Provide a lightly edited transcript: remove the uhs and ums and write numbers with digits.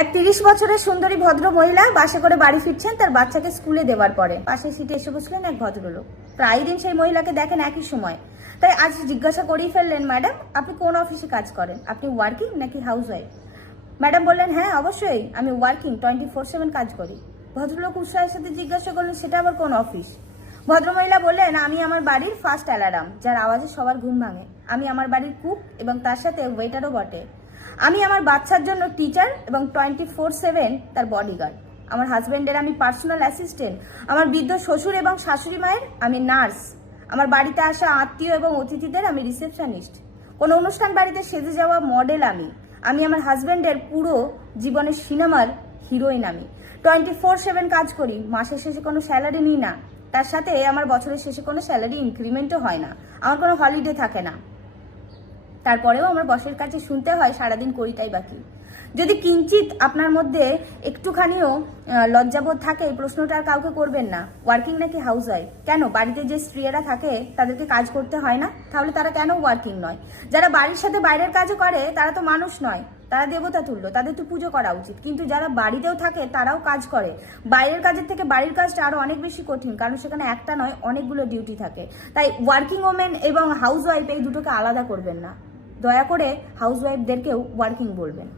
এক 30 বছরের সুন্দরী ভদ্র মহিলা বাসে করে বাড়ি ফিরছেন তার বাচ্চাকে স্কুলে দেওয়ার পরে। পাশের সিটে এসে বসলেন এক ভদ্রলোক। প্রায় দিন সেই মহিলাকে দেখেন একই সময়। তাই আজ জিজ্ঞাসা করেই ফেললেন, ম্যাডাম আপনি কোন অফিসে কাজ করেন? আপনি ওয়ার্কিং নাকি হাউস ওয়াইফ? ম্যাডাম বললেন, হ্যাঁ অবশ্যই আমি ওয়ার্কিং, 24/7 কাজ করি। ভদ্রলোক উৎসাহের সাথে জিজ্ঞাসা করলেন, সেটা আবার কোন অফিস? ভদ্রমহিলা বললেন, আমি আমার বাড়ির ফার্স্ট অ্যালার্ম, যার আওয়াজে সবার ঘুম ভাঙে। আমি আমার বাড়ির কুক এবং তার সাথে ওয়েটারও বটে। আমি আমার বাচ্চার জন্য টিচার এবং 24/7 তার বডিগার্ড। আমার হাজব্যান্ডের আমি পার্সোনাল অ্যাসিস্ট্যান্ট। আমার বৃদ্ধ শ্বশুর এবং শাশুড়ি মায়ের আমি নার্স। আমার বাড়িতে আসা আত্মীয় এবং অতিথিদের আমি রিসেপশনিস্ট। কোনো অনুষ্ঠান বাড়িতে সেজে যাওয়া মডেল আমি। আমি আমার হাজব্যান্ডের পুরো জীবনের সিনেমার হিরোইন। আমি 24/7 কাজ করি। মাসের শেষে কোনো স্যালারি নিই না। তার সাথে আমার বছরের শেষে কোনো স্যালারি ইনক্রিমেন্টও হয় না। আমার কোনো হলিডে থাকে না। তারপরেও আমার বসের কাছে শুনতে হয় সারাদিন করিটাই বাকি। যদি কিঞ্চিত আপনার মধ্যে একটুখানিও লজ্জাবোধ থাকে, এই প্রশ্নটা আর কাউকে করবেন না, ওয়ার্কিং নাকি হাউস ওয়াইফ। কেন বাড়িতে যে স্ত্রীরা থাকে তাদেরকে কাজ করতে হয় না? তাহলে তারা কেন ওয়ার্কিং নয়? যারা বাড়ির সাথে বাইরের কাজও করে তারা তো মানুষ নয়, তারা দেবতা তুল্য, তাদের তো পুজো করা উচিত। কিন্তু যারা বাড়িতেও থাকে তারাও কাজ করে। বাইরের কাজের থেকে বাড়ির কাজটা আরো অনেক বেশি কঠিন, কারণ সেখানে একটা নয় অনেকগুলো ডিউটি থাকে। তাই ওয়ার্কিং ওমেন এবং হাউস ওয়াইফ এই দুটোকে আলাদা করবেন না। দয়া করে হাউস ওয়াইফদেরকেও ওয়ার্কিং বলবেন।